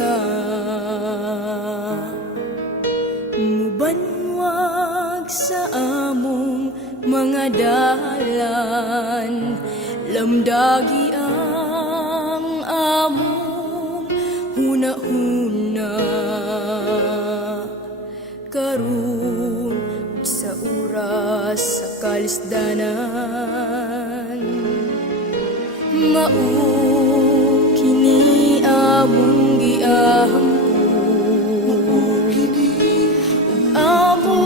ka mubanwag sa among mga dalan, lamdagi ang among hunahuna karon sa oras sa kalisdanan. Mao kini among giahangkon, amo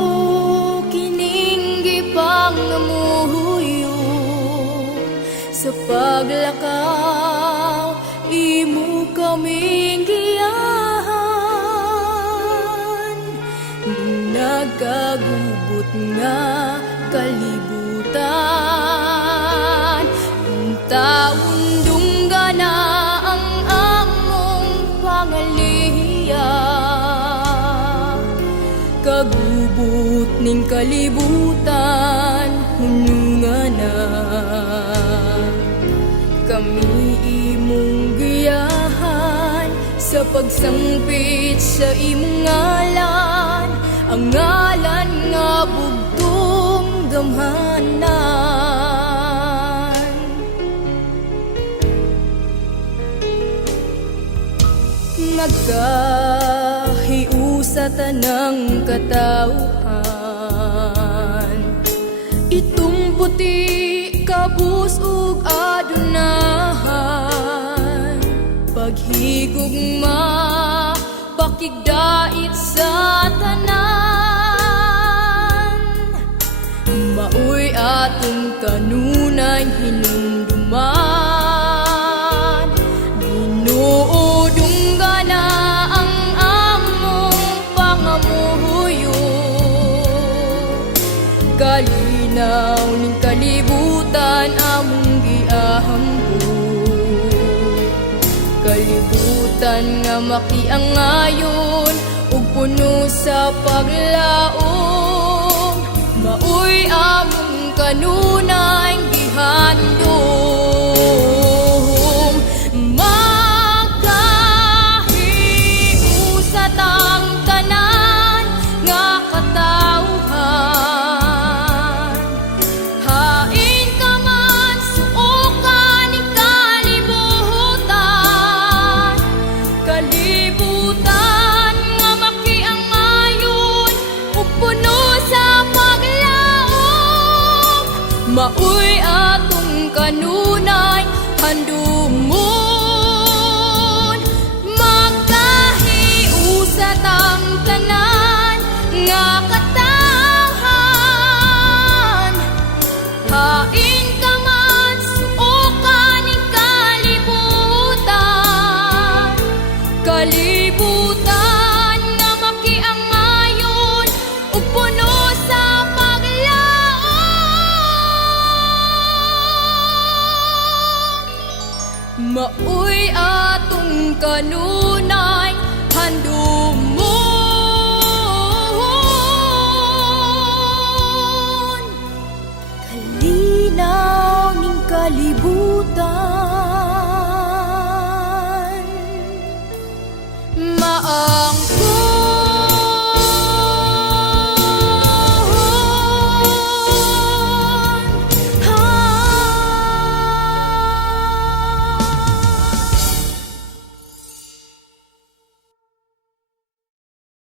kining gipangamuyo sa paglakaw imo kaming giyahan. Nagkagubot nga kalibutan, taon dungga na ang among pangaliya. Kagubot ning kalibutan, hununga na kami imong giyahan sa pagsangpit sa imong ngalan, ang ngalan nga bugtong gamhanan. Nagkahiusa tanang katawhan, itumputi kabus ug adunahan, paghigugma pakigdait sa tanan. Maoy atong kanunay hinumduman, Ginoo dungga na ang among pangamuyo. Kalinaw ning kalibutan among giahambon, kalibutan nga makiangayon ug puno sa paglaom. Maoy among kanunay gihandom, magkahiusat ang tanan nga katawhan. Hain ka man suokan ning kalibutan, kalibutan nga makiangayon ug puno sa paglaom. Maoy atong kanunay handumon, magkahiusat ang tanan nga katawhan. Hain ka man suokan ning kalibutan, kalibutan nga makiangayon ug puno sa paglaom. Maoy atong kanunay handumon, kalinaw ning kalibutan, maang